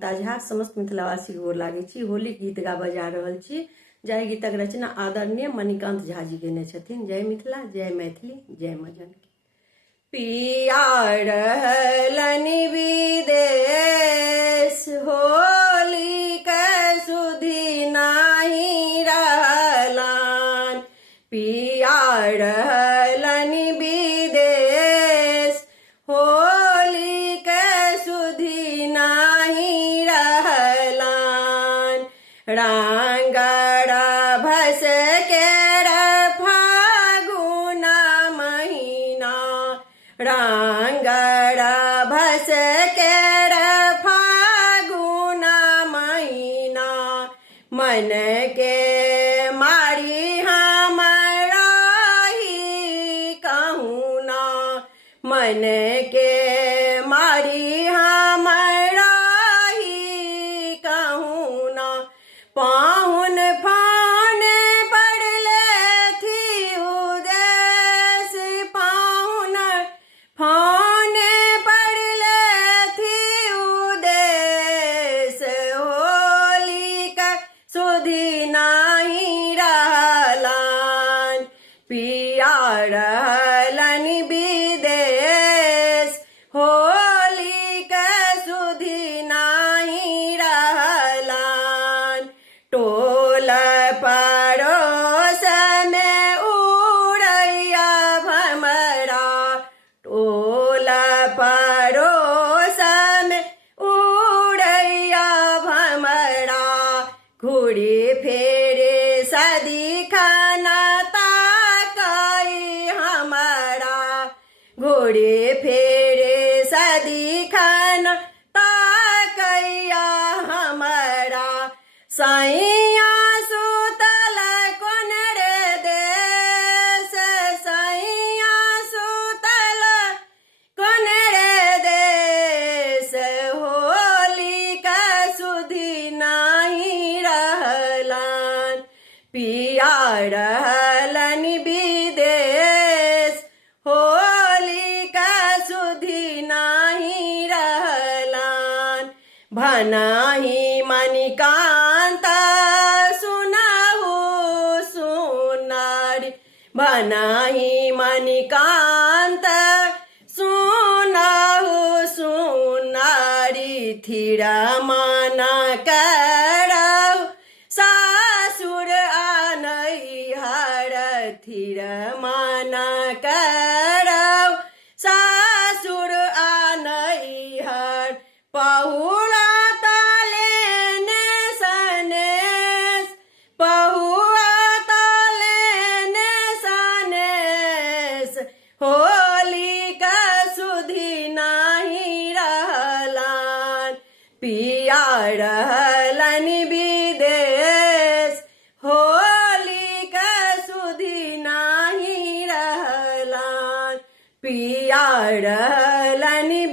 ममता झा समस्त मिथिलावासी गोर लागै छी। होली गीत गाबऽ जा रहल छी। जय गीतक रचना आदरणीय मणिकांत झा जी केने छथिन। जय मिथिला, जय मैथिली, जय माँ जानकी। पिया रहलनि विदेश, होली के सुधि नाही रहलन। पिया रहलनि विदेश, होली के सुधि नाही रहलन। रंगड़ भस के फागुन महीना, रंगड़ भस के फागुन महीना। मन के मारी हम रही कहूँ ना, मन के मारी हम रही कहूँ ना। पाहुन फान पड़ले थी उदेश, पाहुन फान पड़ले थी उदेश। होली का सुधि नाही रहलन। पिया रहलनि विदेश, होली का सुधि नाही रहलन। टोल पड़ोस में उड़ैया भमरा, टोल पड़ोस में उड़ैया भमरा। घूरी फेरे सदिखन ताकई हमरा, घूरी फेरे सदिखन ताकैया हमरा। सैया सुतल कोन रे देश, सैया सुतल कोन रे देश। होली का सुधि नाही रहलन। पिया रहलनि विदेश, होली का सुधि नाही रहलन। भनाही मणिकांत सुनहु सुनारी, भनाही मणिकांत सुनहु सुनारी। थिर मन करौ सासुर आनैहर, थिर मन करौ सासुर आनैहर। पहुआ तलेने सनेस, पहुआ तलेने सनेस। होली का सुधि नाही रहलन। पिया रहलनि विदेश, होली का सुधि नाही रहलन। पिया रहलनि